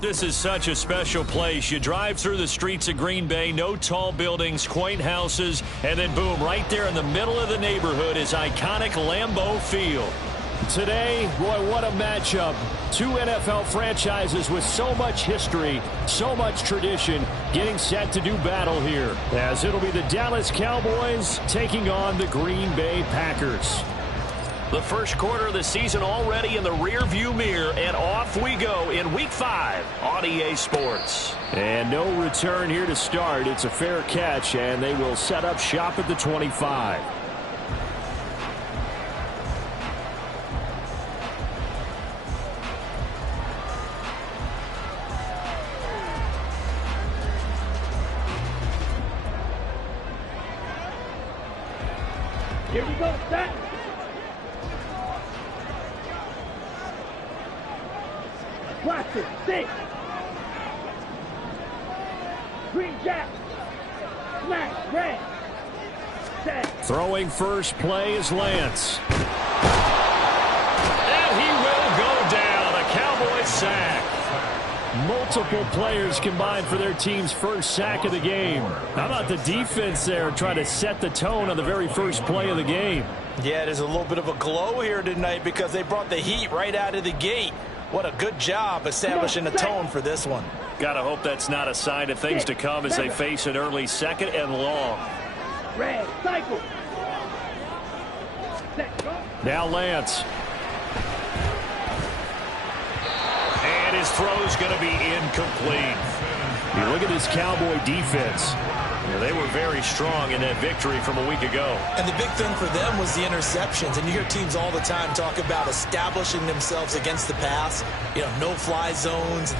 This is such a special place. You drive through the streets of Green Bay, no tall buildings, quaint houses, and then boom, right there in the middle of the neighborhood is iconic Lambeau Field. Today, boy, what a matchup. Two NFL franchises with so much history, so much tradition, getting set to do battle here, as it'll be the Dallas Cowboys taking on the Green Bay Packers. The first quarter of the season already in the rearview mirror, and off we go in Week 5 on EA Sports. And no return here to start. It's a fair catch, and they will set up shop at the 25. Here we go, set. Watch it, six. Green jack. Smash, red. Set. Throwing first play is Lance. And he will go down. A Cowboys sack. Multiple players combined for their team's first sack of the game. How about the defense there trying to set the tone on the very first play of the game? Yeah, there's a little bit of a glow here tonight because they brought the heat right out of the gate. What a good job establishing a tone for this one. Gotta hope that's not a sign of things to come as they face an early second and long. Red, cycle. Set, go. Now Lance. And his throw's going to be incomplete. You look at this Cowboy defense. They were very strong in that victory from a week ago. And the big thing for them was the interceptions. And you hear teams all the time talk about establishing themselves against the pass. You know, no-fly zones.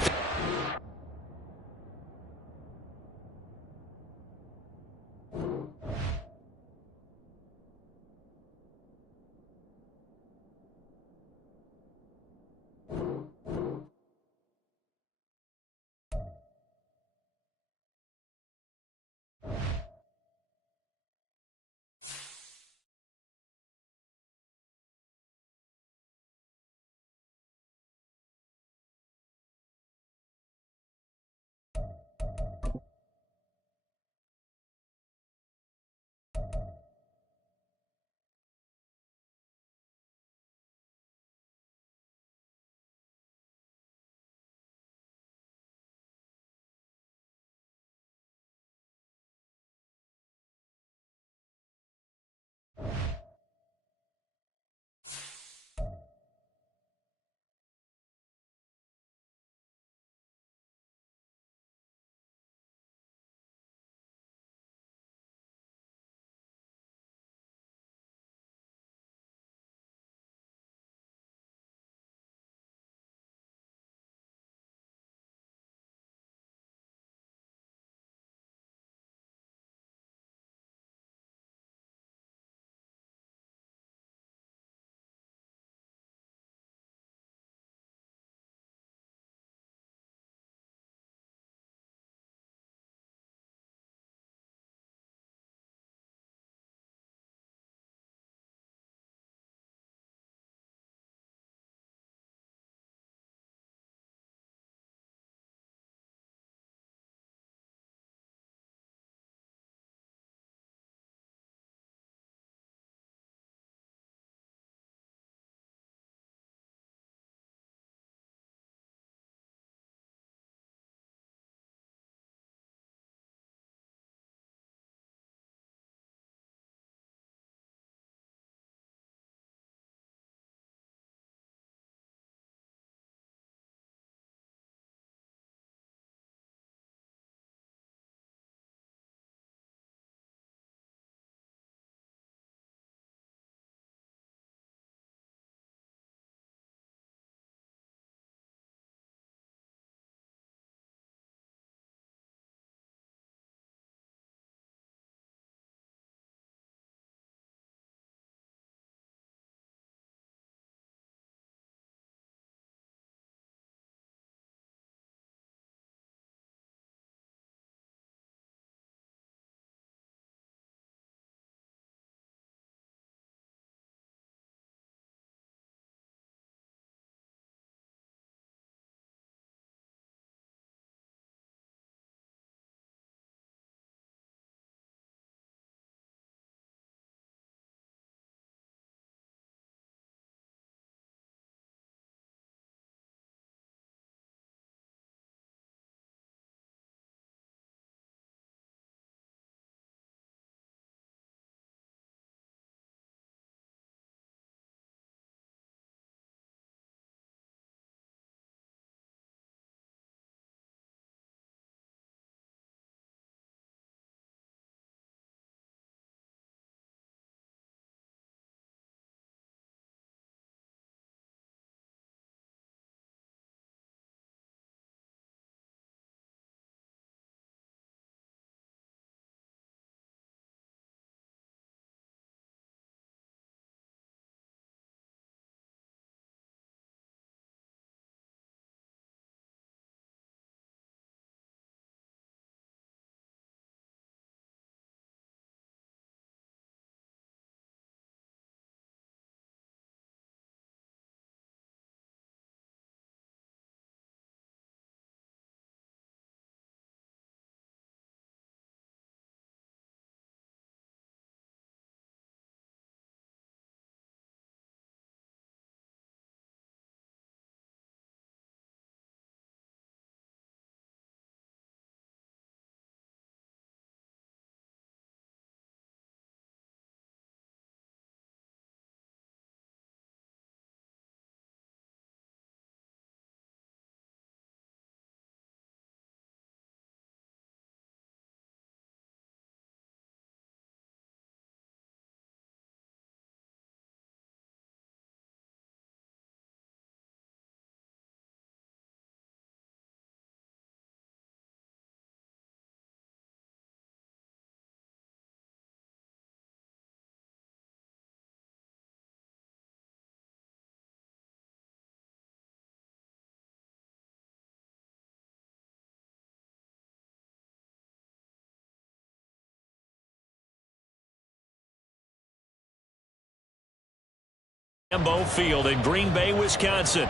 Lambeau Field in Green Bay, Wisconsin.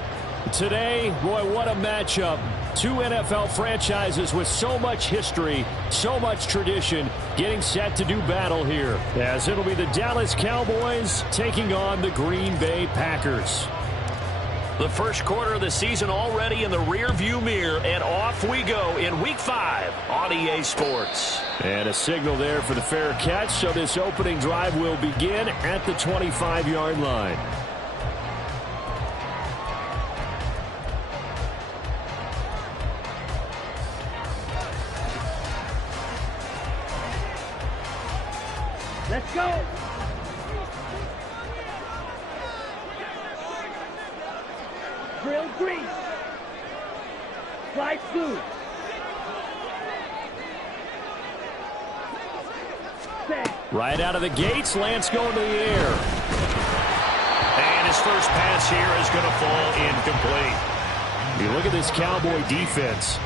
Today, boy, what a matchup. Two NFL franchises with so much history, so much tradition, getting set to do battle here, as it'll be the Dallas Cowboys taking on the Green Bay Packers. The first quarter of the season already in the rearview mirror, and off we go in Week 5 on EA Sports. And a signal there for the fair catch, so this opening drive will begin at the 25-yard line. Let's go. Drill green. Slide blue. Set. Right out of the gates, Lance going to the air. And his first pass here is going to fall incomplete. You look at this Cowboy defense.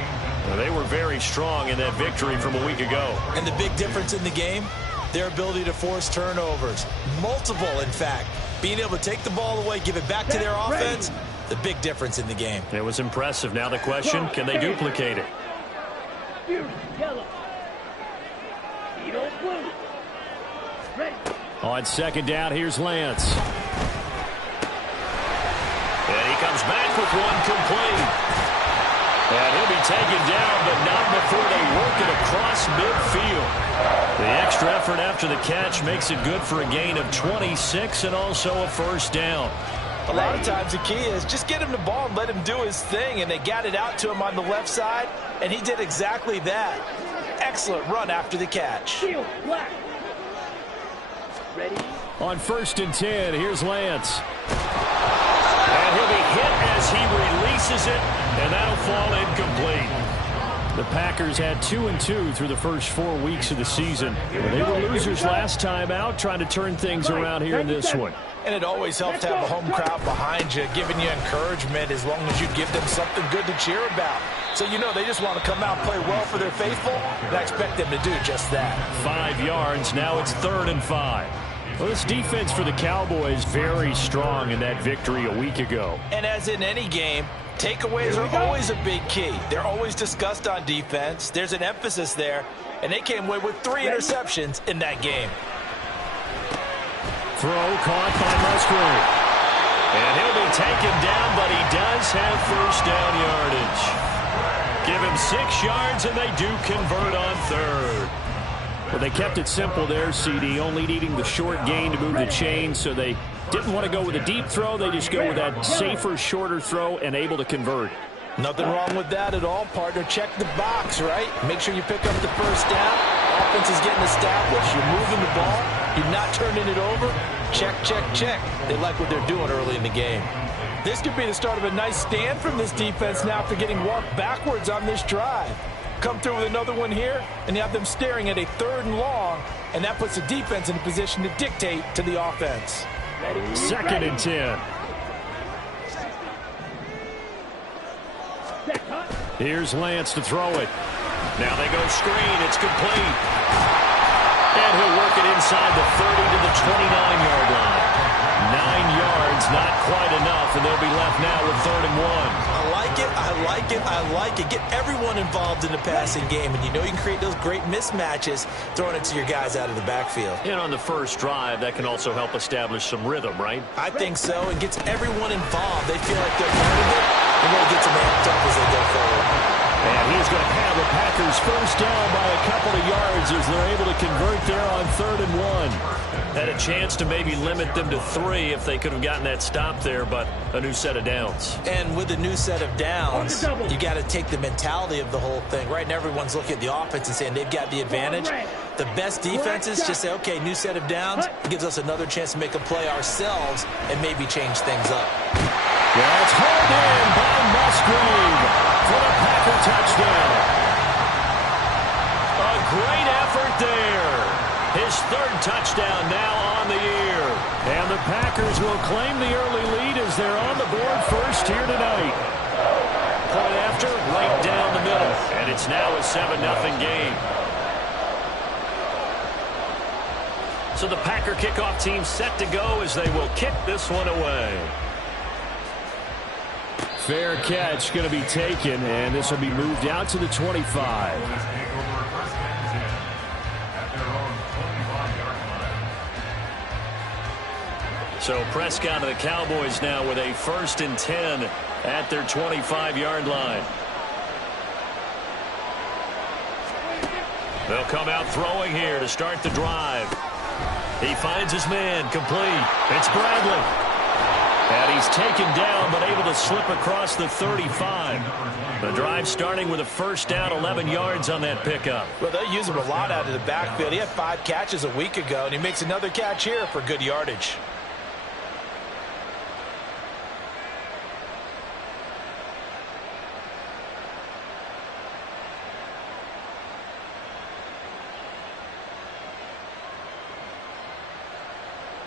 Well, they were very strong in that victory from a week ago. And the big difference in the game, their ability to force turnovers. Multiple, in fact. Being able to take the ball away, give it back to their offense, the big difference in the game. It was impressive. Now the question, can they duplicate it? Yellow. Eagle blue. Ready. On second down, here's Lance. And he comes back with one complete. And he'll be taken down, but not before they work it across midfield. The extra effort after the catch makes it good for a gain of 26 and also a first down. A lot of times the key is just get him the ball and let him do his thing, and they got it out to him on the left side, and he did exactly that. Excellent run after the catch. Shield black. Ready. On 1st and 10, here's Lance. And he'll be hit as he releases it, and that'll fall incomplete. The Packers had 2-2 through the first 4 weeks of the season. They were losers last time out, trying to turn things around here in this one. And it always helps to have a home crowd behind you, giving you encouragement as long as you give them something good to cheer about. So you know they just want to come out and play well for their faithful, and I expect them to do just that. 5 yards, now it's 3rd and 5. Well, this defense for the Cowboys very strong in that victory a week ago. And as in any game, takeaways are always a big key. They're always discussed on defense. There's an emphasis there, and they came away with 3 interceptions in that game. Throw caught by Musgrave. And he'll be taken down, but he does have first down yardage. Give him 6 yards, and they do convert on 3rd. Well, they kept it simple there, CD, only needing the short gain to move the chain, so they didn't want to go with a deep throw. They just go with that safer, shorter throw and able to convert. Nothing wrong with that at all, partner. Check the box, right? Make sure you pick up the first down. Offense is getting established. You're moving the ball. You're not turning it over. Check, check, check. They like what they're doing early in the game. This could be the start of a nice stand from this defense now after getting walked backwards on this drive. Come through with another one here, and you have them staring at a 3rd and long, and that puts the defense in a position to dictate to the offense. 2nd and 10. Here's Lance to throw it. Now they go screen. It's complete. And he'll work it inside the 30 to the 29-yard line. 9 yards, not quite enough, and they'll be left now with 3rd and 1. I like it, I like it, I like it. Get everyone involved in the passing game, and you know you can create those great mismatches throwing it to your guys out of the backfield. And on the first drive, that can also help establish some rhythm, right? I think so, and gets everyone involved. They feel like they're part of it, and really gets them amped up as they go forward. And he's going to have the Packers first down by a couple of yards as they're able to convert there on 3rd and 1. Had a chance to maybe limit them to 3 if they could have gotten that stop there, but a new set of downs. And with a new set of downs, you got to take the mentality of the whole thing. Right now, everyone's looking at the offense and saying they've got the advantage. The best defenses just say, okay, new set of downs. It gives us another chance to make a play ourselves and maybe change things up. Yeah, it's hauled in by Musgrave for the Packer touchdown. A great effort there. His 3rd touchdown now on the year. And the Packers will claim the early lead as they're on the board first here tonight. Point after, right down the middle. And it's now a 7-0 game. So the Packer kickoff team set to go as they will kick this one away. Fair catch going to be taken, and this will be moved out to the 25. So Prescott of the Cowboys now with a 1st and 10 at their 25-yard line. They'll come out throwing here to start the drive. He finds his man, complete. It's Bradley. And he's taken down but able to slip across the 35. The drive starting with a 1st down, 11 yards on that pickup. Well, they use him a lot out of the backfield. He had 5 catches a week ago, and he makes another catch here for good yardage.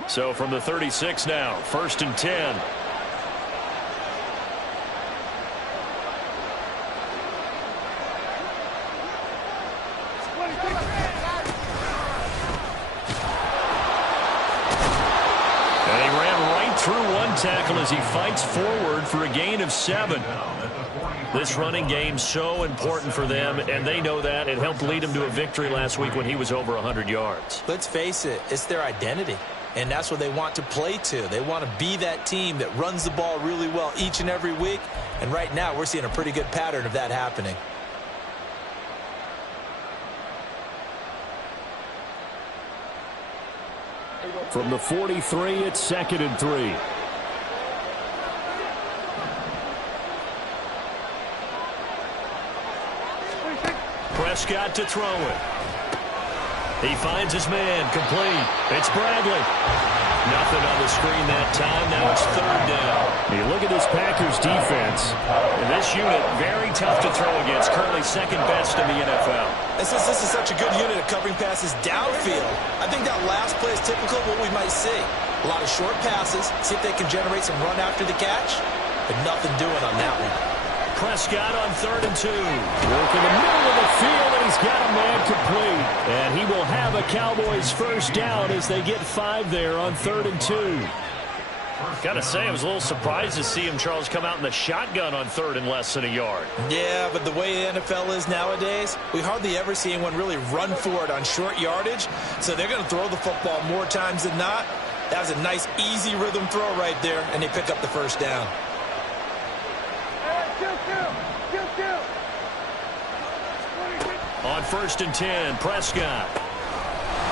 So from the 36 now, 1st and 10. And he ran right through one tackle as he fights forward for a gain of 7. This running game so important for them, and they know that. It helped lead him to a victory last week when he was over 100 yards. Let's face it, it's their identity. And that's what they want to play to. They want to be that team that runs the ball really well each and every week. And right now, we're seeing a pretty good pattern of that happening. From the 43, it's 2nd and 3. Prescott to throw it. He finds his man, complete. It's Bradley. Nothing on the screen that time. Now it's 3rd down. You look at this Packers defense. And this unit, very tough to throw against. Currently 2nd best in the NFL. This is such a good unit of covering passes downfield. I think that last play is typical of what we might see. A lot of short passes. See if they can generate some run after the catch. But nothing doing on that one. Prescott on 3rd and 2. Working the middle of the field, and he's got a man complete. And he will have a Cowboys 1st down as they get 5 there on 3rd and 2. Gotta say, I was a little surprised to see him, Charles, come out in the shotgun on 3rd and less than a yard. Yeah, but the way the NFL is nowadays, we hardly ever see anyone really run for it on short yardage. So they're going to throw the football more times than not. That was a nice, easy rhythm throw right there, and they pick up the 1st down. On 1st and 10, Prescott.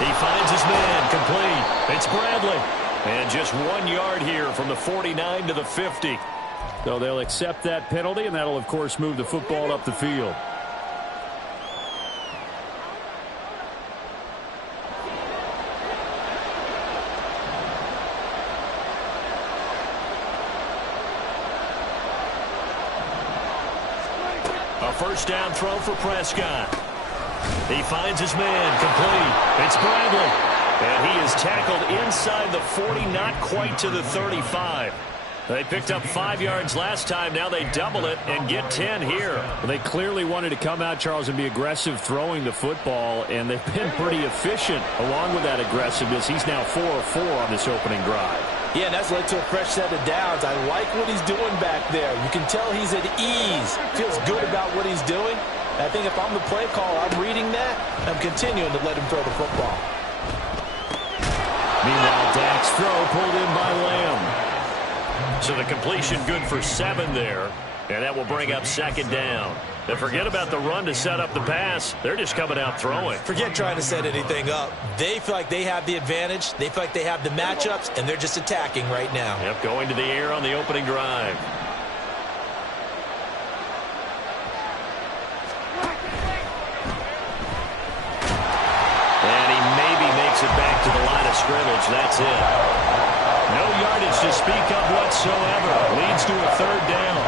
He finds his man, complete. It's Bradley. And just 1 yard here from the 49 to the 50. So they'll accept that penalty, and that'll, of course, move the football up the field. A 1st down throw for Prescott. He finds his man, complete. It's Bradley. And he is tackled inside the 40, not quite to the 35. They picked up 5 yards last time. Now they double it and get 10 here. Well, they clearly wanted to come out, Charles, and be aggressive throwing the football, and they've been pretty efficient along with that aggressiveness. He's now 4 of 4 on this opening drive. Yeah, and that's led to a fresh set of downs. I like what he's doing back there. You can tell he's at ease. Feels good about what he's doing. I think if I'm the play caller, I'm reading that. I'm continuing to let him throw the football. Meanwhile, Dak's throw pulled in by Lamb. So the completion good for 7 there. And that will bring up 2nd down. And forget about the run to set up the pass. They're just coming out throwing. Forget trying to set anything up. They feel like they have the advantage. They feel like they have the matchups, and they're just attacking right now. Yep, going to the air on the opening drive. And he maybe makes it back to the line of scrimmage. That's it. No yardage to speak of whatsoever. Leads to a 3rd down.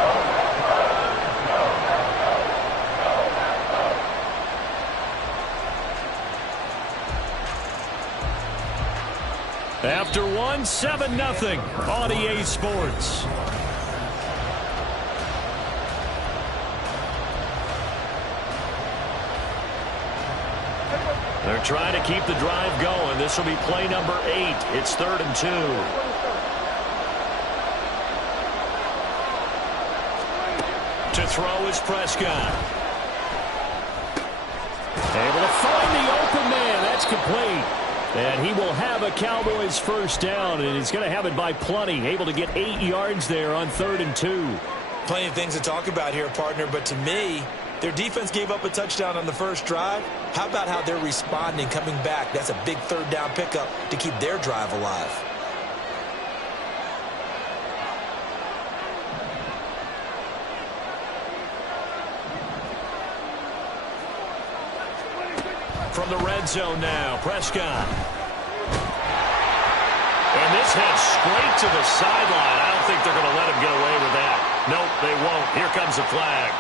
After 1, 7-0 on EA Sports. They're trying to keep the drive going. This will be play number 8. It's 3rd and 2. To throw is Prescott. Able to find the open man. That's complete. And he will have a Cowboys first down, and he's going to have it by plenty. Able to get 8 yards there on 3rd and 2. Plenty of things to talk about here, partner, but to me, their defense gave up a touchdown on the first drive. How about how they're responding, coming back? That's a big 3rd down pickup to keep their drive alive. From the red zone now, Prescott. And this heads straight to the sideline. I don't think they're going to let him get away with that. Nope, they won't. Here comes the flag.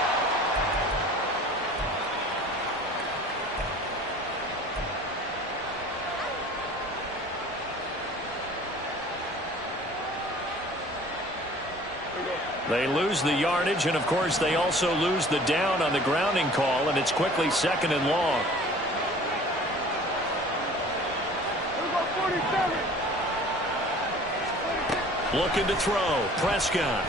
They lose the yardage, and of course they also lose the down on the grounding call, and it's quickly 2nd and long. Looking to throw, Prescott.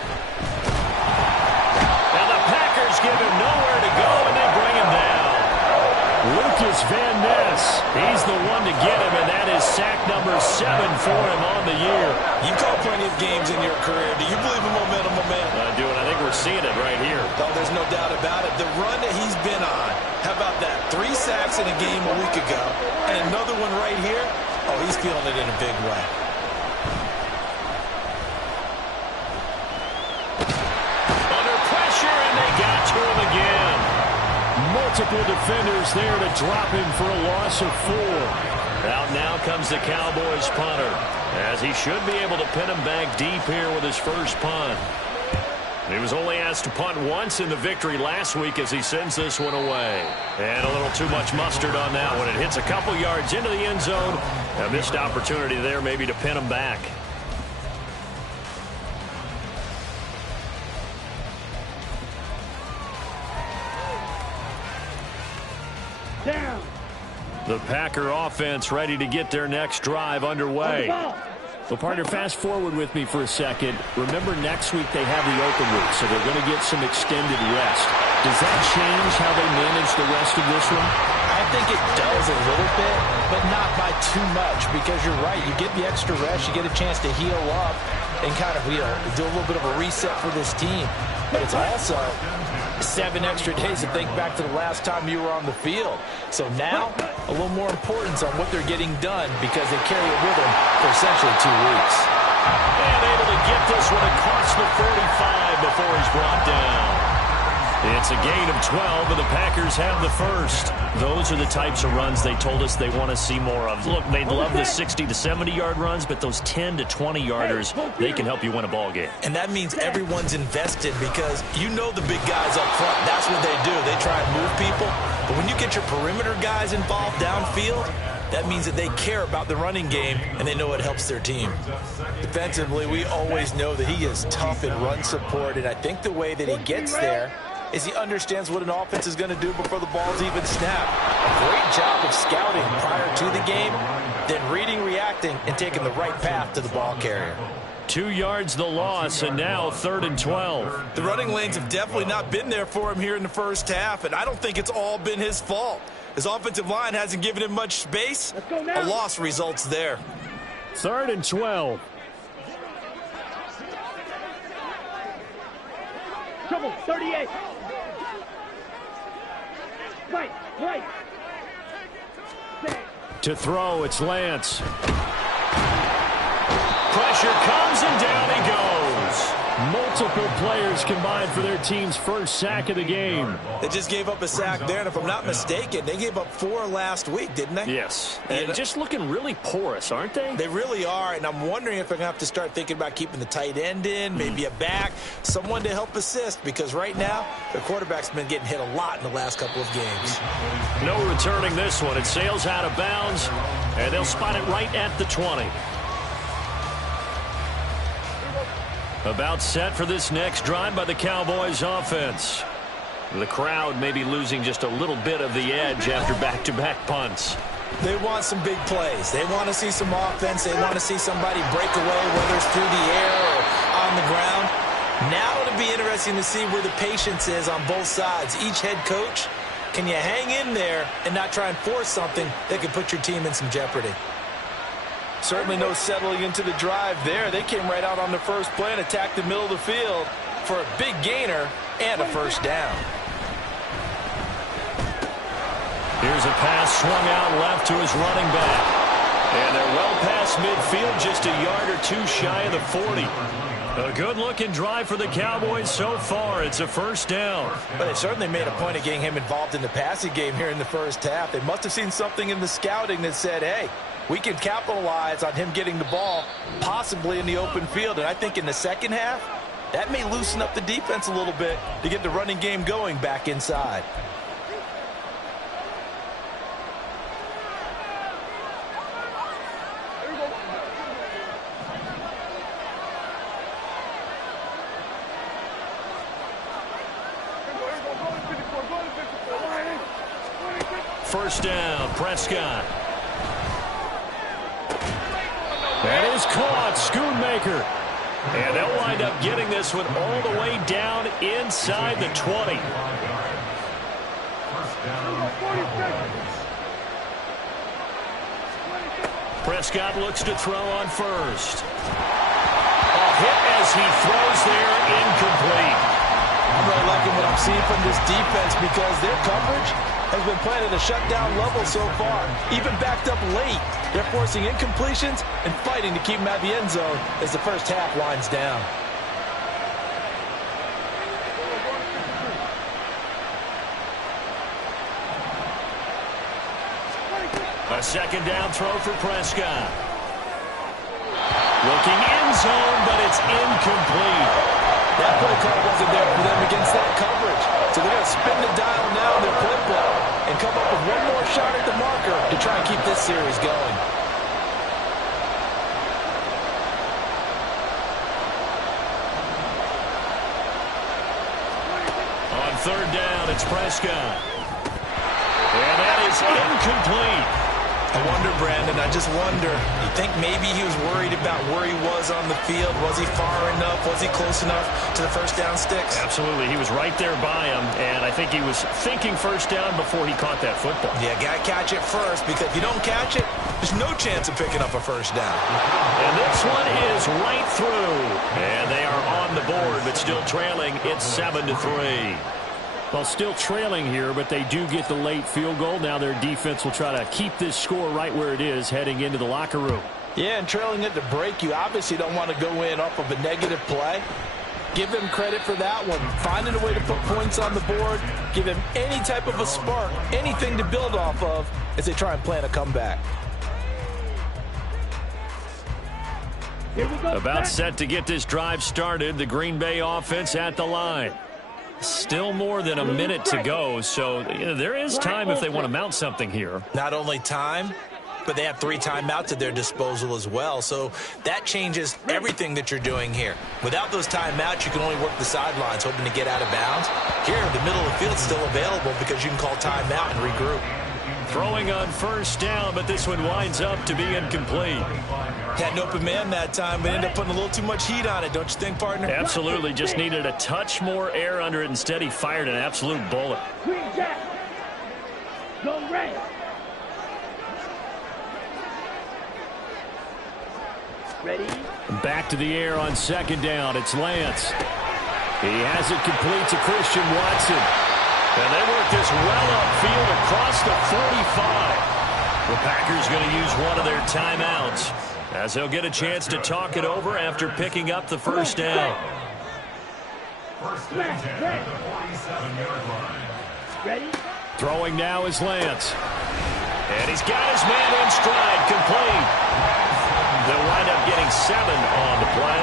And the Packers give him nowhere to go, and they bring him down. Lucas Van Ness, he's the one to get him, and that is sack number 7 for him on the year. You've called plenty of games in your career. Do you believe in momentum, my man? I do, and I think we're seeing it right here. Oh, there's no doubt about it. The run that he's been on, how about that? 3 sacks in a game a week ago, and another one right here. Oh, he's feeling it in a big way. To him again. Multiple defenders there to drop him for a loss of 4. Out now comes the Cowboys punter, as he should be able to pin him back deep here with his first punt. He was only asked to punt once in the victory last week as he sends this one away. And a little too much mustard on that one. It hits a couple yards into the end zone. A missed opportunity there maybe to pin him back. Down. The Packer offense ready to get their next drive underway. Well, partner, fast forward with me for a second. Remember, next week they have the open week, so they're going to get some extended rest. Does that change how they manage the rest of this one? I think it does a little bit, but not by too much, because you're right. You get the extra rest, you get a chance to heal up and kind of, do a little bit of a reset for this team. But it's also 7 extra days to think back to the last time you were on the field. So now, a little more importance on what they're getting done because they carry it with them for essentially 2 weeks. And able to get this one across the 45 before he's brought down. It's a gain of 12, and the Packers have the first. Those are the types of runs they told us they want to see more of. Look, they love the 60 to 70-yard runs, but those 10 to 20-yarders, they can help you win a ball game. And that means everyone's invested because you know the big guys up front. That's what they do. They try and move people. But when you get your perimeter guys involved downfield, that means that they care about the running game, and they know it helps their team. Defensively, we always know that he is tough in run support, and I think the way that he gets there is he understands what an offense is going to do before the ball's even snapped. A great job of scouting prior to the game, then reading, reacting, and taking the right path to the ball carrier. 2 yards the loss, and now 3rd and 12. The running lanes have definitely not been there for him here in the first half, and I don't think it's all been his fault. His offensive line hasn't given him much space. A loss results there. 3rd and 12. Trouble, 38. Right. To throw, it's Lance. Pressure comes, and down he goes. Multiple players combined for their team's first sack of the game. They just gave up a sack there, and if I'm not mistaken, they gave up 4 last week, didn't they? Yes. And just looking really porous, aren't they? They really are, and I'm wondering if they're going to have to start thinking about keeping the tight end in, maybe a back, someone to help assist, because right now, their quarterback's been getting hit a lot in the last couple of games. No returning this one. It sails out of bounds, and they'll spot it right at the 20. About set for this next drive by the Cowboys offense. The crowd may be losing just a little bit of the edge after back-to-back punts. They want some big plays. They want to see some offense. They want to see somebody break away, whether it's through the air or on the ground. Now it'll be interesting to see where the patience is on both sides. Each head coach, can you hang in there and not try and force something that could put your team in some jeopardy? Certainly no settling into the drive there. They came right out on the first play and attacked the middle of the field for a big gainer and a first down. Here's a pass swung out left to his running back. And they're well past midfield, just a yard or two shy of the 40. A good-looking drive for the Cowboys so far. It's a first down. But they certainly made a point of getting him involved in the passing game here in the first half. They must have seen something in the scouting that said, hey, we can capitalize on him getting the ball, possibly in the open field. And I think in the second half, that may loosen up the defense a little bit to get the running game going back inside. First down, Prescott. That is caught, Schoonmaker. And they'll wind up getting this one all the way down inside the 20. Prescott looks to throw on first. A hit as he throws there, incomplete. I'm really liking what I'm seeing from this defense because their coverage has been playing at a shutdown level so far. Even backed up late, they're forcing incompletions and fighting to keep them out of the end zone as the first half winds down. A second down throw for Prescott. Looking end zone, but it's incomplete. That play call wasn't there for them against that coverage. So they're going to spin the dial now in their playbook and come up with one more shot at the marker to try and keep this series going. On third down, it's Prescott. And that is incomplete. I wonder, Brandon, I just wonder, you think maybe he was worried about where he was on the field? Was he far enough? Was he close enough to the first down sticks? Absolutely. He was right there by him, and I think he was thinking first down before he caught that football. Yeah, got to catch it first, because if you don't catch it, there's no chance of picking up a first down. And this one is right through. And they are on the board, but still trailing. It's 7-3. Well, still trailing here, but they do get the late field goal. Now their defense will try to keep this score right where it is heading into the locker room. Yeah, and trailing at the break, you obviously don't want to go in off of a negative play. Give them credit for that one. Finding a way to put points on the board, give them any type of a spark, anything to build off of as they try and plan a comeback. Here we go. About set to get this drive started. The Green Bay offense at the line. Still more than a minute to go, so there is time if they want to mount something here. Not only time, but they have 3 timeouts at their disposal as well, so that changes everything that you're doing here. Without those timeouts, you can only work the sidelines, hoping to get out of bounds. Here, the middle of the field is still available because you can call timeout and regroup. Throwing on first down, but this one winds up to be incomplete. Had an open man that time, but ended up putting a little too much heat on it, don't you think, partner? Absolutely. Just needed a touch more air under it. Instead, he fired an absolute bullet. Green Jack. Go red. Ready? Back to the air on second down. It's Lance. He has it complete to Christian Watson. And they work this well upfield across the 45. The Packers going to use one of their timeouts as they'll get a chance to talk it over after picking up the first down. Ready? Throwing now is Lance. And he's got his man in stride, complete. They'll wind up getting 7 on the play,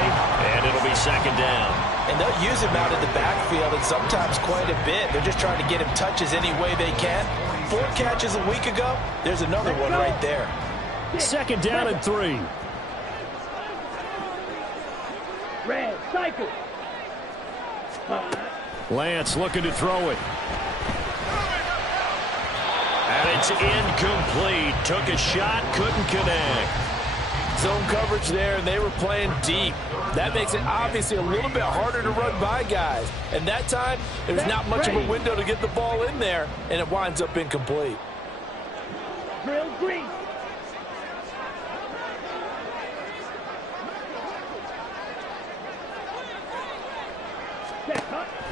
and it'll be second down. And they'll use him out of the backfield, and sometimes quite a bit. They're just trying to get him touches any way they can. 4 catches a week ago. There's another one right there. Second down and 3. Red, cycle. Lance looking to throw it. And it It's incomplete. Took a shot, couldn't connect. Zone coverage there, and they were playing deep. That makes it obviously a little bit harder to run by guys. And that time, there's not much of a window to get the ball in there, and it winds up incomplete. Drill green.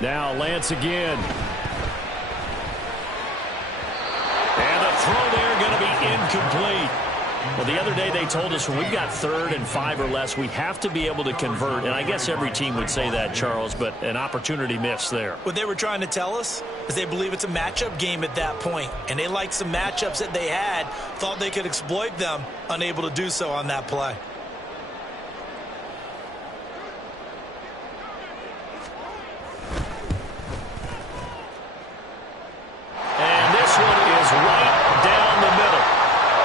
Now Lance again. And the throw there going to be incomplete. Well, the other day they told us when we've got 3rd and 5 or less, we have to be able to convert. And I guess every team would say that, Charles, but an opportunity missed there. What they were trying to tell us is they believe it's a matchup game at that point. And they liked some matchups that they had, thought they could exploit them, unable to do so on that play. And this one is right down the middle.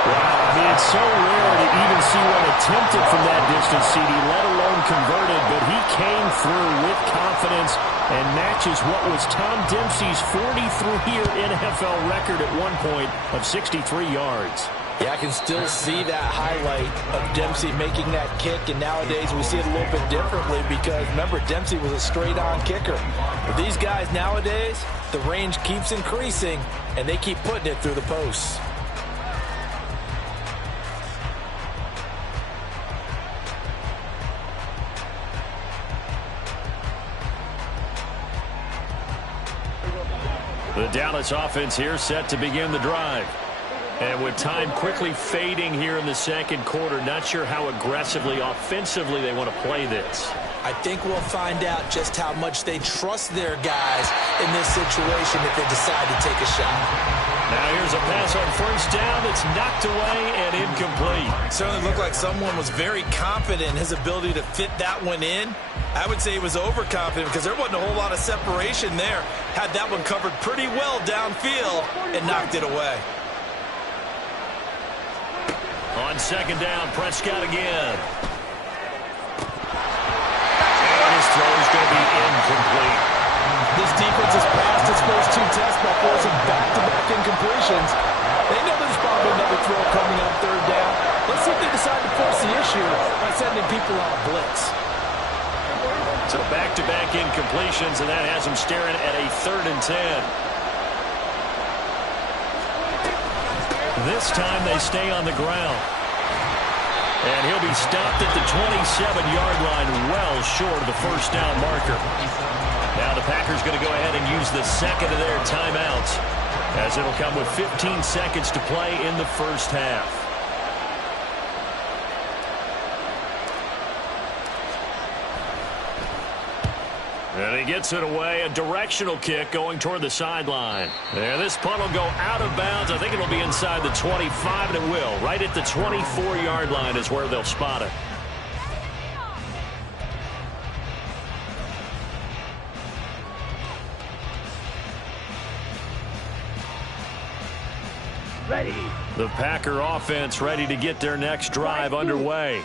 Wow, I mean, it's so rare to even see one attempted from that distance, CD, let alone converted, but he came through with confidence and matches what was Tom Dempsey's 43-year NFL record at one point of 63 yards. Yeah, I can still see that highlight of Dempsey making that kick, and nowadays we see it a little bit differently because, remember, Dempsey was a straight-on kicker. But these guys nowadays, the range keeps increasing, and they keep putting it through the posts. The Dallas offense here set to begin the drive. And with time quickly fading here in the second quarter, not sure how aggressively, offensively they want to play this. I think we'll find out just how much they trust their guys in this situation if they decide to take a shot. Now here's a pass on first down that's knocked away and incomplete. Certainly looked like someone was very confident in his ability to fit that one in. I would say he was overconfident because there wasn't a whole lot of separation there. Had that one covered pretty well downfield and knocked it away. On second down, Prescott again. And his throw is going to be incomplete. This defense has passed its first 2 tests by forcing back-to-back incompletions. They know there's probably another throw coming on 3rd down. Let's see if they decide to force the issue by sending people on a blitz. So back-to-back incompletions, and that has them staring at a 3rd and 10. This time they stay on the ground. And he'll be stopped at the 27-yard line, well short of the first down marker. Now the Packers going to go ahead and use the second of their timeouts, as it'll come with 15 seconds to play in the first half. And he gets it away, a directional kick going toward the sideline. And this punt will go out of bounds. I think it'll be inside the 25, and it will. Right at the 24-yard line is where they'll spot it. Ready. The Packer offense ready to get their next drive underway.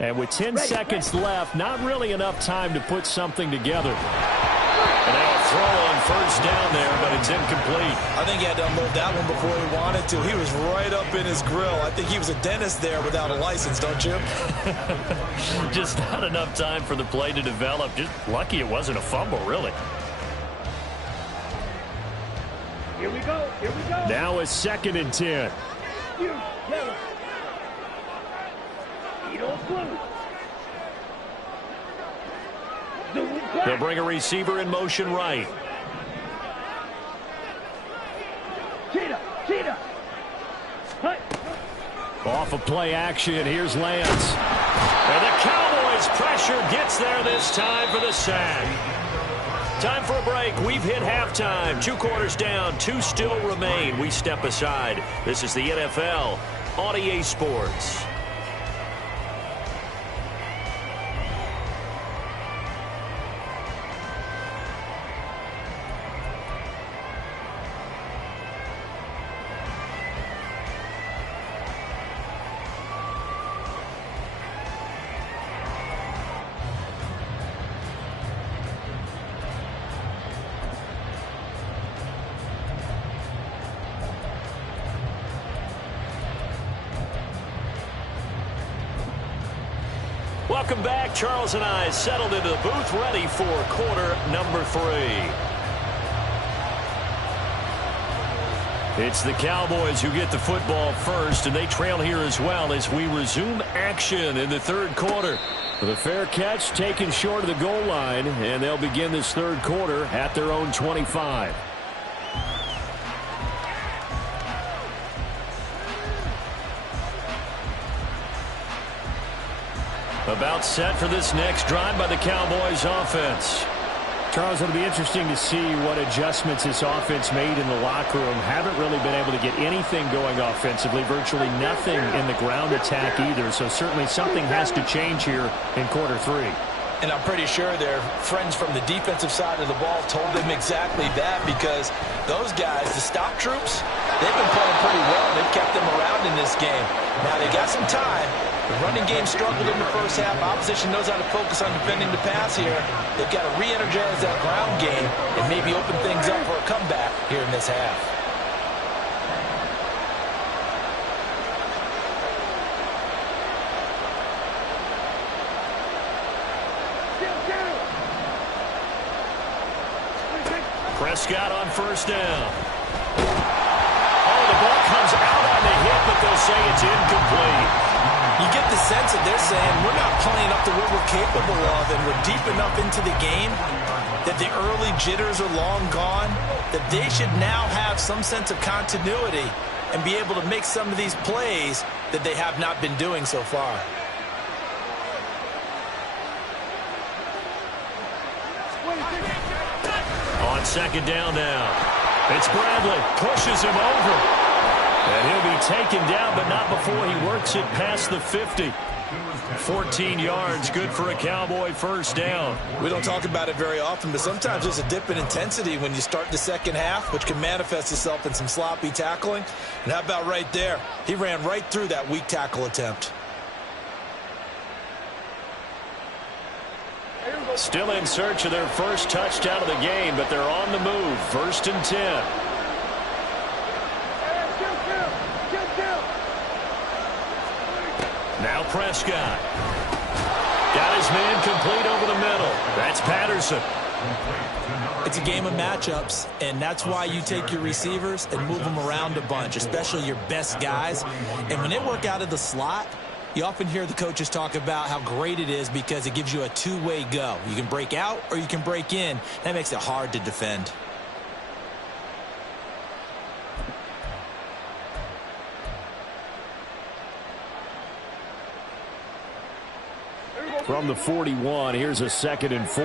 And with 10 seconds left, not really enough time to put something together. And they'll throw on first down there, but it's incomplete. I think he had to unload that one before he wanted to. He was right up in his grill. I think he was a dentist there without a license, don't you? Just not enough time for the play to develop. Just lucky it wasn't a fumble, really. Here we go. Here we go. Now it's 2nd and 10. You, yellow. Blue. They'll bring a receiver in motion right. Cheetah, cheetah. Hut. Off of play action, here's Lance. And the Cowboys pressure gets there this time for the sack. Time for a break. We've hit halftime. 2 quarters down, 2 still remain. We step aside. This is the NFL on EA Sports. Welcome back. Charles and I settled into the booth, ready for quarter number 3. It's the Cowboys who get the football first, and they trail here as well as we resume action in the third quarter. The fair catch taken short of the goal line, and they'll begin this third quarter at their own 25. About set for this next drive by the Cowboys offense. Charles, it'll be interesting to see what adjustments this offense made in the locker room. Haven't really been able to get anything going offensively, virtually nothing in the ground attack either. So certainly something has to change here in quarter 3. And I'm pretty sure their friends from the defensive side of the ball told them exactly that, because those guys, the stop troops, they've been playing pretty well. They've kept them around in this game. Now they got some time. The running game struggled in the first half. Opposition knows how to focus on defending the pass here. They've got to re-energize that ground game and maybe open things up for a comeback here in this half. Prescott on first down. Oh, the ball comes out on the hit, but they'll say it's incomplete. You get the sense that they're saying we're not playing up to what we're capable of, and we're deep enough into the game that the early jitters are long gone, that they should now have some sense of continuity and be able to make some of these plays that they have not been doing so far. On second down now, it's Bradley, pushes him over. And he'll be taken down, but not before he works it past the 50. 14 yards, good for a Cowboy first down. We don't talk about it very often, but sometimes there's a dip in intensity when you start the second half, which can manifest itself in some sloppy tackling. And how about right there? He ran right through that weak tackle attempt. Still in search of their first touchdown of the game, but they're on the move. First and 10. Now Prescott. Got his man complete over the middle. That's Patterson. It's a game of matchups, and that's why you take your receivers and move them around a bunch, especially your best guys. And when they work out of the slot, you often hear the coaches talk about how great it is because it gives you a two-way go. You can break out or you can break in. That makes it hard to defend. From the 41, here's a 2nd and 4.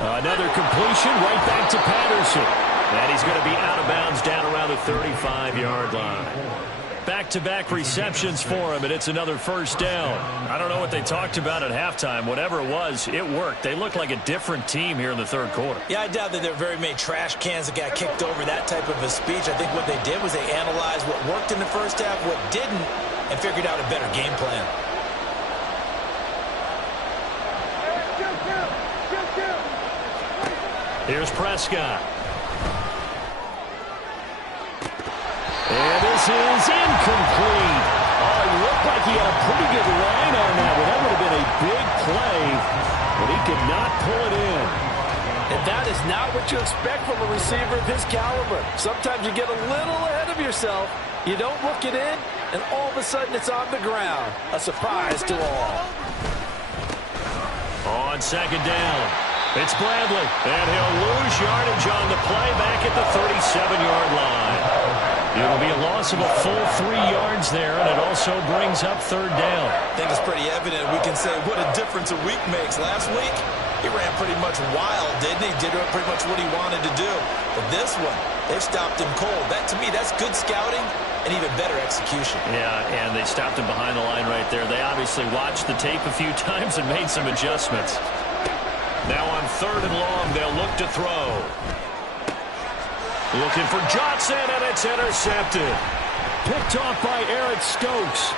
Another completion right back to Patterson. And he's going to be out of bounds down around the 35-yard line. Back-to-back receptions for him, and it's another first down. I don't know what they talked about at halftime. Whatever it was, it worked. They looked like a different team here in the third quarter. Yeah, I doubt that there were very many trash cans that got kicked over, that type of a speech. I think what they did was they analyzed what worked in the first half, what didn't, and figured out a better game plan. Here's Prescott. And this is incomplete. Oh, it looked like he had a pretty good line on that one. That would have been a big play, but he could not pull it in. And that is not what you expect from a receiver of his caliber. Sometimes you get a little ahead of yourself. You don't look it in, and all of a sudden it's on the ground. A surprise to all. On second down, it's Bradley, and he'll lose yardage on the play back at the 37-yard line. It'll be a loss of a full 3 yards there, and it also brings up third down. I think it's pretty evident. We can say what a difference a week makes. Last week, he ran pretty much wild, didn't he? Did pretty much what he wanted to do. But this one, they've stopped him cold. That, to me, that's good scouting and even better execution. Yeah, and they stopped him behind the line right there. They obviously watched the tape a few times and made some adjustments. Now on third and long, they'll look to throw. Looking for Johnson, and it's intercepted. Picked off by Eric Stokes.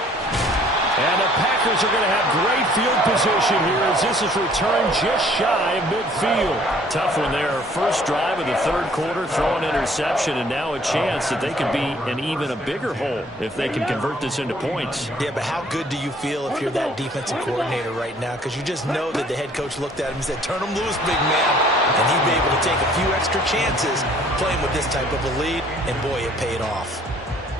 And the Packers are going to have great field position here as this is returned just shy of midfield. Tough one there. First drive of the third quarter, throw an interception, and now a chance that they could be in even a bigger hole if they can convert this into points. Yeah, but how good do you feel if you're that defensive coordinator right now? Because you just know that the head coach looked at him and said, turn him loose, big man. And he'd be able to take a few extra chances playing with this type of a lead, and boy, it paid off.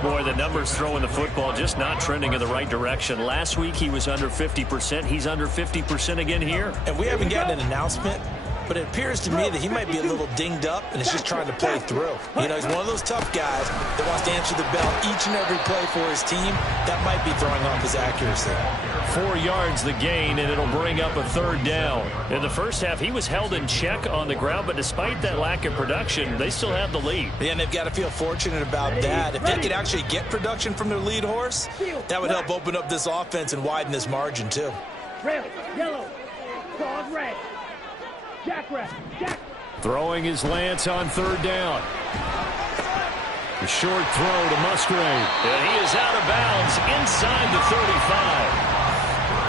Boy, the numbers throwing the football just not trending in the right direction. Last week he was under 50%. He's under 50% again here. And we haven't gotten an announcement, but it appears to me that he might be a little dinged up and is just trying to play through. You know, he's one of those tough guys that wants to answer the bell each and every play for his team. That might be throwing off his accuracy. 4 yards the gain, and it'll bring up a third down. In the first half, he was held in check on the ground, but despite that lack of production, they still have the lead. Yeah, and they've got to feel fortunate about that. If they could actually get production from their lead horse, that would help open up this offense and widen this margin, too. Red, yellow, dog red. Jackrabbit, Jack. Throwing his Lance on third down. The short throw to Musgrave. And he is out of bounds inside the 35.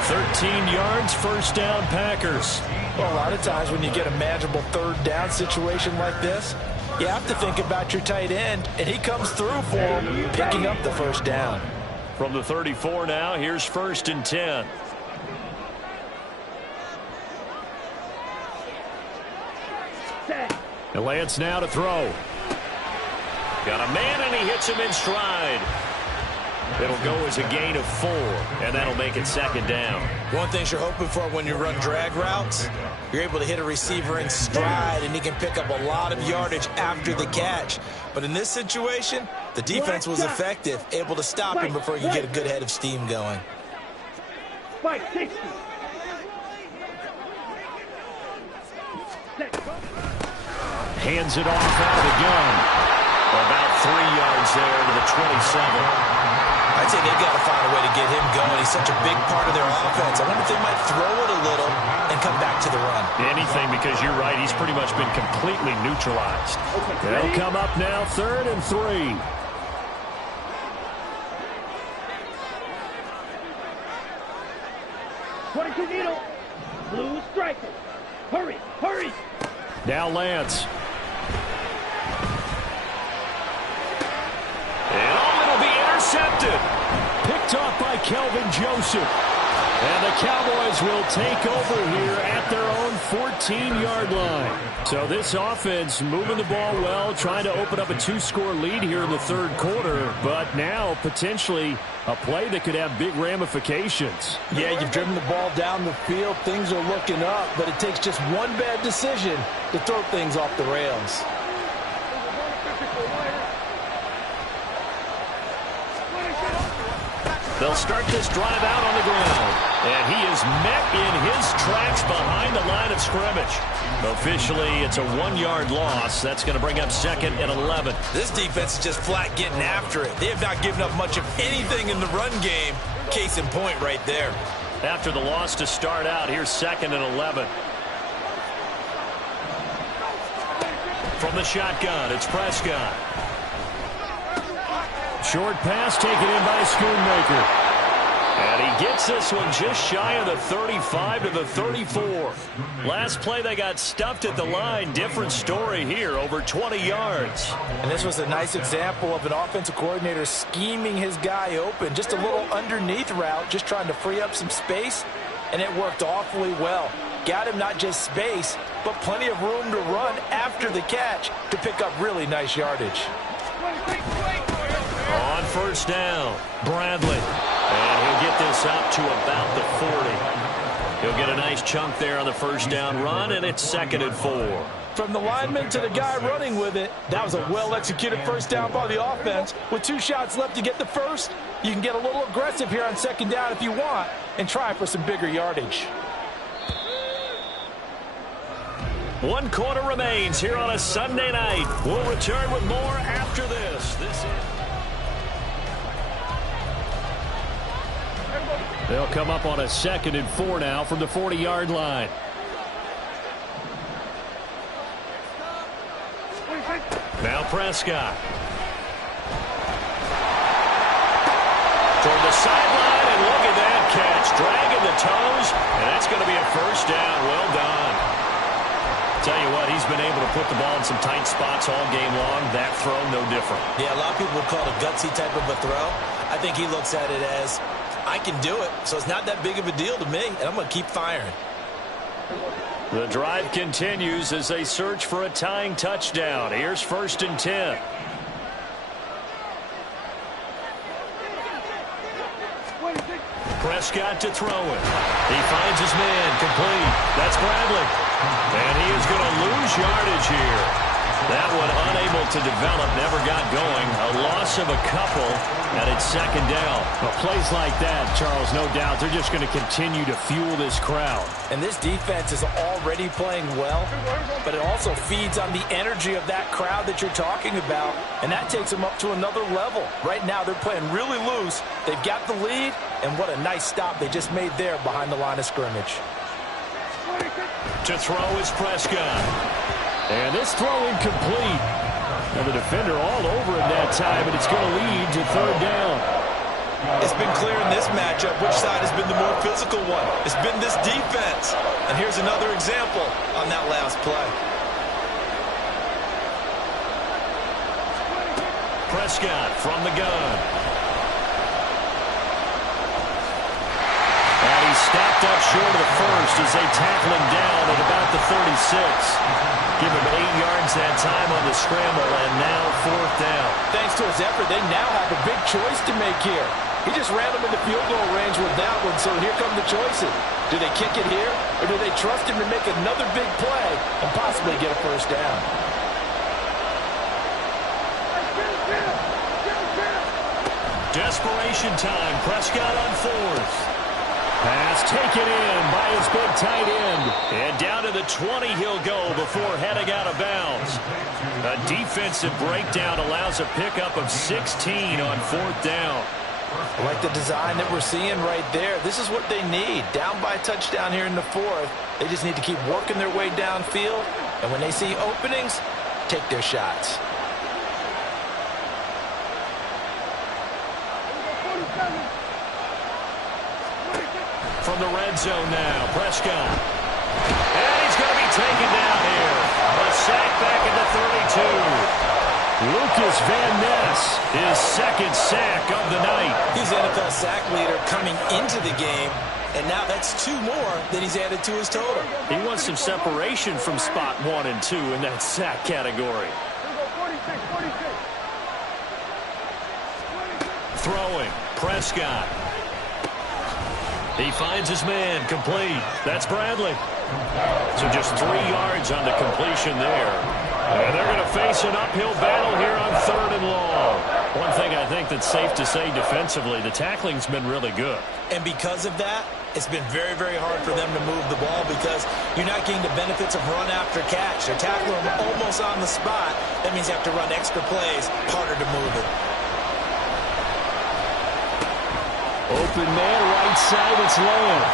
13 yards, first down, Packers. Well, a lot of times when you get a manageable third down situation like this, you have to think about your tight end, and he comes through for him, picking up the first down. From the 34 now, here's 1st and 10. And Lance now to throw. Got a man, and he hits him in stride. It'll go as a gain of 4, and that'll make it 2nd down. One thing you're hoping for when you run drag routes, you're able to hit a receiver in stride, and he can pick up a lot of yardage after the catch. But in this situation, the defense was effective, able to stop him before you get a good head of steam going. Spike 60. Hands it off out of the gun. About 3 yards there to the 27. I'd say they've got to find a way to get him going. He's such a big part of their offense. I wonder if they might throw it a little and come back to the run. Anything, because you're right. He's pretty much been completely neutralized. They'll come up now, 3rd and 3. Needle. Blue striker. Hurry, hurry. Now Lance. And it'll be intercepted. Picked off by Kelvin Joseph. And the Cowboys will take over here at their own 14-yard line. So this offense moving the ball well, trying to open up a 2-score lead here in the third quarter. But now potentially a play that could have big ramifications. Yeah, you've driven the ball down the field. Things are looking up, but it takes just one bad decision to throw things off the rails. They'll start this drive out on the ground. And he is met in his tracks behind the line of scrimmage. Officially, it's a 1-yard loss. That's going to bring up 2nd and 11. This defense is just flat getting after it. They have not given up much of anything in the run game. Case in point right there. After the loss to start out, here's 2nd and 11. From the shotgun, it's Prescott. Short pass taken in by Schoonmaker. And he gets this one just shy of the 35 to the 34. Last play, they got stuffed at the line. Different story here, over 20 yards. And this was a nice example of an offensive coordinator scheming his guy open. Just a little underneath route, just trying to free up some space, and it worked awfully well. Got him not just space, but plenty of room to run after the catch to pick up really nice yardage. On first down, Bradley. And he'll get this up to about the 40. He'll get a nice chunk there on the first down run, and it's 2nd and 4. From the lineman to the guy running with it, that was a well-executed first down by the offense. With 2 shots left to get the first, you can get a little aggressive here on 2nd down if you want and try for some bigger yardage. 1 quarter remains here on a Sunday night. We'll return with more after this. They'll come up on a 2nd and 4 now from the 40-yard line. Now Prescott. Toward the sideline, and look at that catch, dragging the toes, and that's going to be a first down. Well done. Tell you what, he's been able to put the ball in some tight spots all game long. That throw, no different. Yeah, a lot of people would call it a gutsy type of a throw. I think he looks at it as, I can do it, so it's not that big of a deal to me, and I'm going to keep firing. The drive continues as they search for a tying touchdown. Here's 1st and 10. Prescott to throw it. He finds his man, complete. That's Bradley. And he is going to lose yardage here. That one unable to develop, never got going. A loss of a couple, and it's 2nd down. Well, plays like that, Charles, no doubt, they're just going to continue to fuel this crowd. And this defense is already playing well, but it also feeds on the energy of that crowd that you're talking about, and that takes them up to another level. Right now, they're playing really loose. They've got the lead, and what a nice stop they just made there behind the line of scrimmage. To throw is Prescott. And this throw incomplete. And the defender all over him that time, and it's going to lead to 3rd down. It's been clear in this matchup which side has been the more physical one. It's been this defense. And here's another example on that last play. Prescott from the gun. And he's stopped up short of the first as they tackle him down at about the 36. Give him 8 yards that time on the scramble, and now 4th down. Thanks to his effort, they now have a big choice to make here. He just ran them in the field goal range with that one, so here come the choices. Do they kick it here, or do they trust him to make another big play and possibly get a 1st down? Desperation time. Prescott on 4th. Pass taken in by his big tight end. And down to the 20 he'll go before heading out of bounds. A defensive breakdown allows a pickup of 16 on 4th down. I like the design that we're seeing right there. This is what they need. Down by a touchdown here in the 4th. They just need to keep working their way downfield. And when they see openings, take their shots. From the red zone now, Prescott. And he's going to be taken down here. A sack back at the 32. Lucas Van Ness, his 2nd sack of the night. He's NFL sack leader coming into the game, and now that's 2 more that he's added to his total. He wants some separation from spot 1 and 2 in that sack category. Throwing, Prescott. He finds his man, complete. That's Bradley. So just 3 yards on the completion there. And they're going to face an uphill battle here on 3rd and long. One thing I think that's safe to say defensively, the tackling's been really good. And because of that, it's been very, very hard for them to move the ball because you're not getting the benefits of run after catch. They're tackling them almost on the spot. That means you have to run extra plays, harder to move it. Open man, right side, it's Lamb.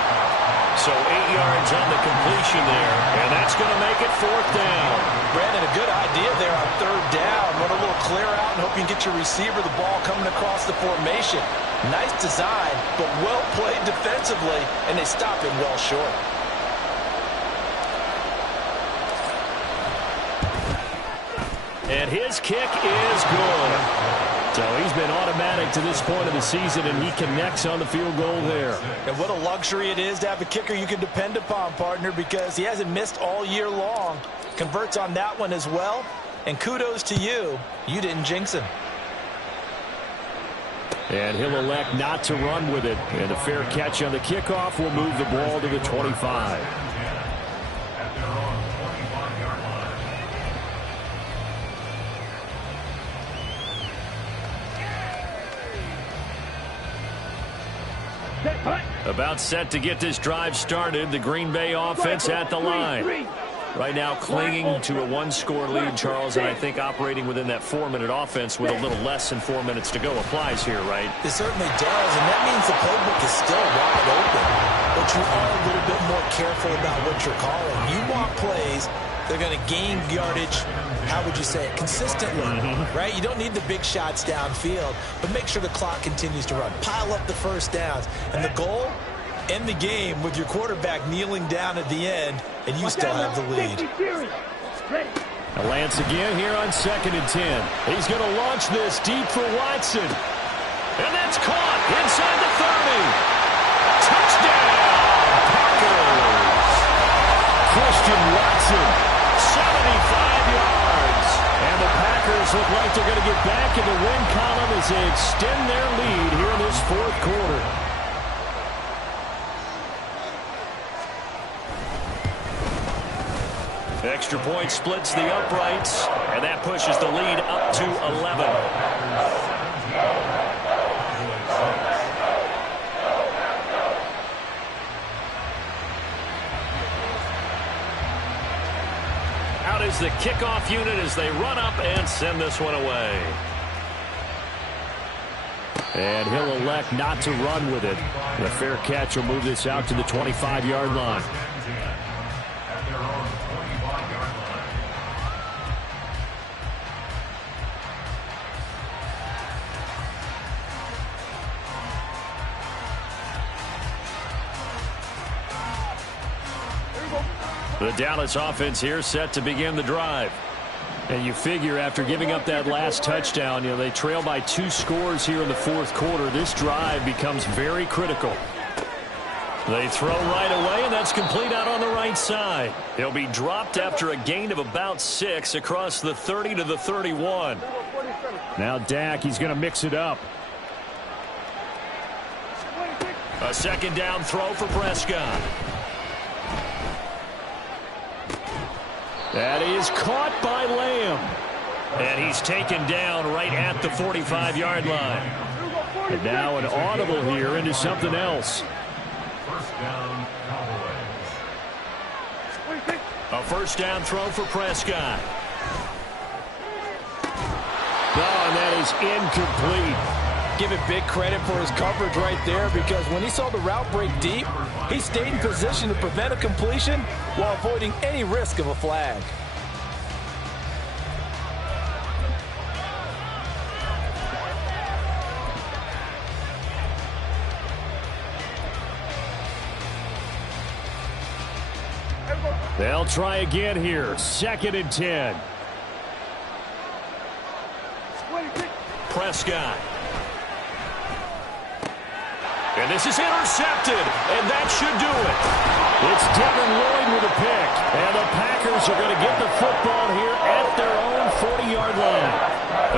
So 8 yards on the completion there, and that's going to make it 4th down. Brandon, a good idea there on 3rd down. Run a little clear out and hope you can get your receiver the ball coming across the formation. Nice design, but well played defensively, and they stop him well short. And his kick is good. So he's been automatic to this point of the season, and he connects on the field goal there. And what a luxury it is to have a kicker you can depend upon, partner, because he hasn't missed all year long. Converts on that one as well. And kudos to you. You didn't jinx him. And he'll elect not to run with it. And a fair catch on the kickoff will move the ball to the 25. About set to get this drive started. The Green Bay offense at the line. Right now clinging to a 1-score lead, Charles, and I think operating within that 4-minute offense with a little less than 4 minutes to go applies here, right? It certainly does, and that means the playbook is still wide open. But you are a little bit more careful about what you're calling. You want plays They're going to gain yardage, how would you say it, consistently, right? You don't need the big shots downfield, but make sure the clock continues to run. Pile up the first downs. And the goal, end the game with your quarterback kneeling down at the end, and you still have the lead. Now Lance again here on 2nd and 10. He's going to launch this deep for Watson. And that's caught inside the 30. Touchdown, Packers. Christian Watson, 75 yards. And the Packers look like they're going to get back in the win column as they extend their lead here in this 4th quarter. Extra point splits the uprights, and that pushes the lead up to 11. Out is the kickoff unit as they run up and send this one away. And he'll elect not to run with it. The fair catch will move this out to the 25-yard line. The Dallas offense here set to begin the drive. And you figure after giving up that last touchdown, they trail by 2 scores here in the 4th quarter. This drive becomes very critical. They throw right away, and that's complete out on the right side. He'll be dropped after a gain of about 6 across the 30 to the 31. Now Dak, he's going to mix it up. A 2nd down throw for Prescott. That is caught by Lamb. And he's taken down right at the 45-yard line. And now an audible here into something else. A 1st down throw for Prescott. Oh, and that is incomplete. Give it big credit for his coverage right there, because when he saw the route break deep, he stayed in position to prevent a completion while avoiding any risk of a flag. They'll try again here. 2nd and 10. Prescott. And this is intercepted, and that should do it. It's Devin Lloyd with a pick, and the Packers are going to get the football here at their own 40-yard line.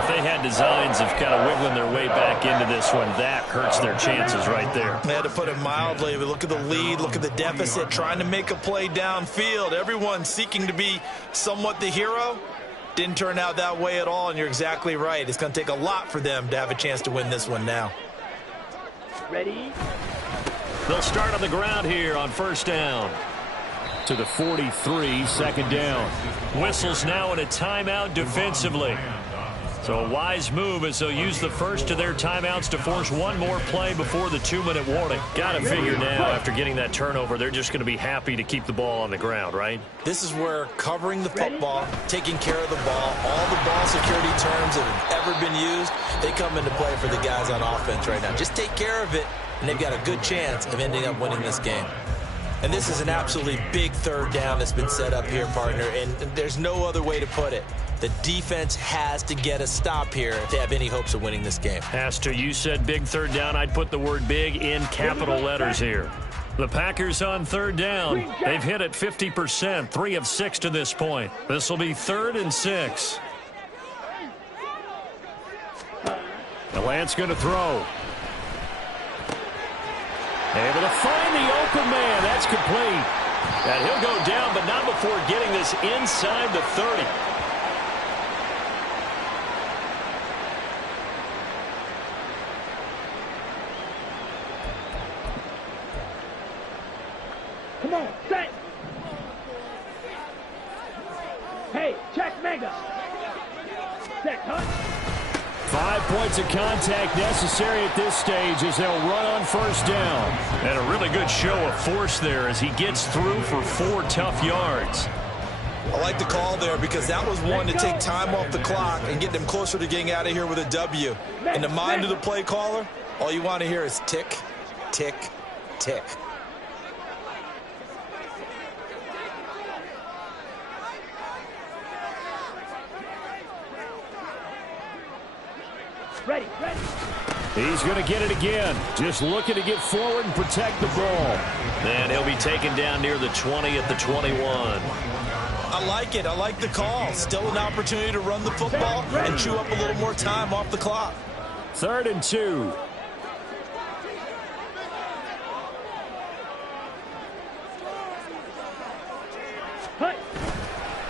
If they had designs of kind of wiggling their way back into this one, that hurts their chances right there. They had to put it mildly, but look at the lead, look at the deficit, trying to make a play downfield. Everyone seeking to be somewhat the hero. Didn't turn out that way at all, and you're exactly right. It's going to take a lot for them to have a chance to win this one now. Ready? They'll start on the ground here on 1st down. To the 43, 2nd down. Whistles now in a timeout defensively. So a wise move as they'll use the first of their timeouts to force one more play before the 2-minute warning. Got to figure now, after getting that turnover, they're just going to be happy to keep the ball on the ground, right? This is where covering the football, taking care of the ball, all the ball security terms that have ever been used, they come into play for the guys on offense right now. Just take care of it, and they've got a good chance of ending up winning this game. And this is an absolutely big 3rd down that's been set up here, partner, and there's no other way to put it. The defense has to get a stop here if they have any hopes of winning this game. As to you said big 3rd down, I'd put the word big in capital letters here. The Packers on 3rd down. They've hit it 50%, 3 of 6 to this point. This will be 3rd and 6. The Lance going to throw. Able to find the open man. That's complete. And he'll go down, but not before getting this inside the 30. Come on, set. Hey, check mega. Set, huh? 5 points of contact necessary at this stage as they'll run on 1st down. And a really good show of force there as he gets through for 4 tough yards. I like the call there because that was one to take time off the clock and get them closer to getting out of here with a W. In the mind of the play caller, all you want to hear is tick, tick, tick. Ready, ready. He's going to get it again. Just looking to get forward and protect the ball. And he'll be taken down near the 20 at the 21. I like it. I like the call. Still an opportunity to run the football and chew up a little more time off the clock. 3rd and 2.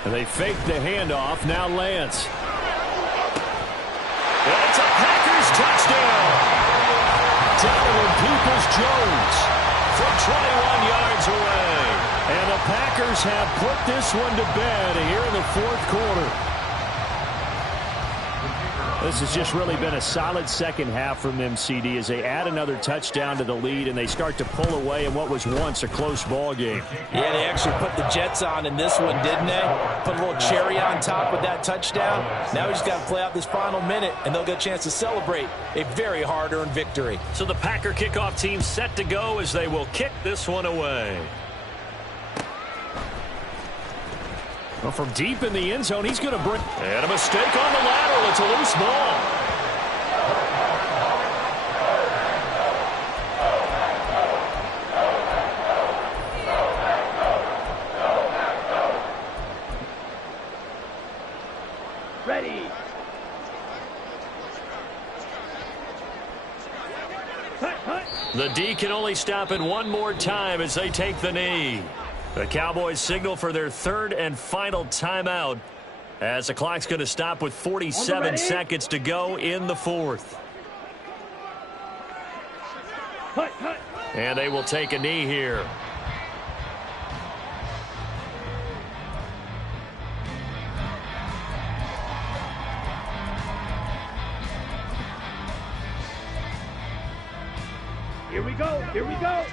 And they fake the handoff. Now Lance. It's a Packers touchdown. Donovan Peoples-Jones from 21 yards away. And the Packers have put this one to bed here in the 4th quarter. This has just really been a solid second half from them, CD, as they add another touchdown to the lead and they start to pull away in what was once a close ball game. Yeah, they actually put the Jets on in this one, didn't they? Put a little cherry on top with that touchdown. Now we just got to play out this final minute, and they'll get a chance to celebrate a very hard-earned victory. So the Packer kickoff team set to go as they will kick this one away. Well, from deep in the end zone, he's going to bring... And a mistake on the lateral. It's a loose ball. Ready. The D can only stop it one more time as they take the knee. The Cowboys signal for their 3rd and final timeout as the clock's going to stop with 47 seconds to go in the 4th. And they will take a knee here. Here we go. Here we go.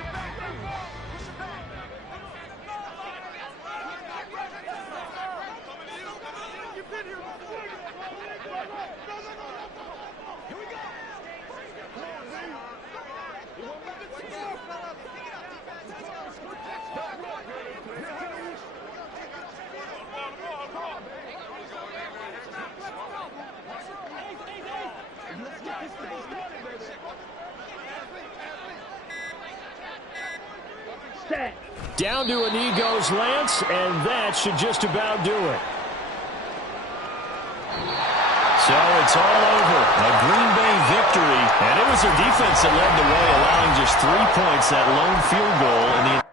Set. Down to a knee goes Lance, and that should just about do it. So it's all over. A Green Bay victory. And it was their defense that led the way, allowing just 3 points, that lone field goal in the